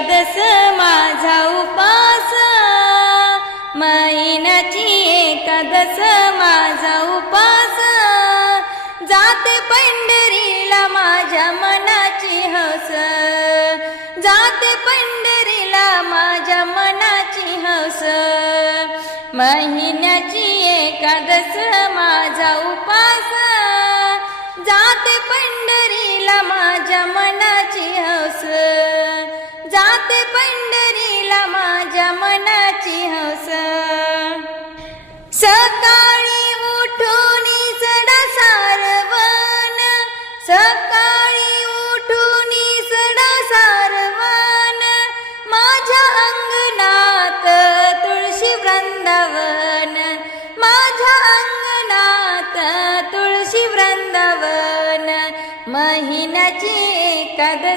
एकादश माझा उपास, महिन्याची एकादश माझा उपास, जाते पंढरीला माझ्या मनाची हौस, जाते पंढरीला माझ्या मनाची हौस, महिन्याची एकादश माझा उपास, जाते पंढरीला माझ्या मनाची हौस, जाते पंढरीला माझ्या मनाची हौस. सकाळी उठून सडा सारवण, सकाळी उठून सडा सारवण, माझ्या अंगणात तुळशी वृंदावन, माझ्या अंगणात तुळशी वृंदावन, महिन्याची एकादश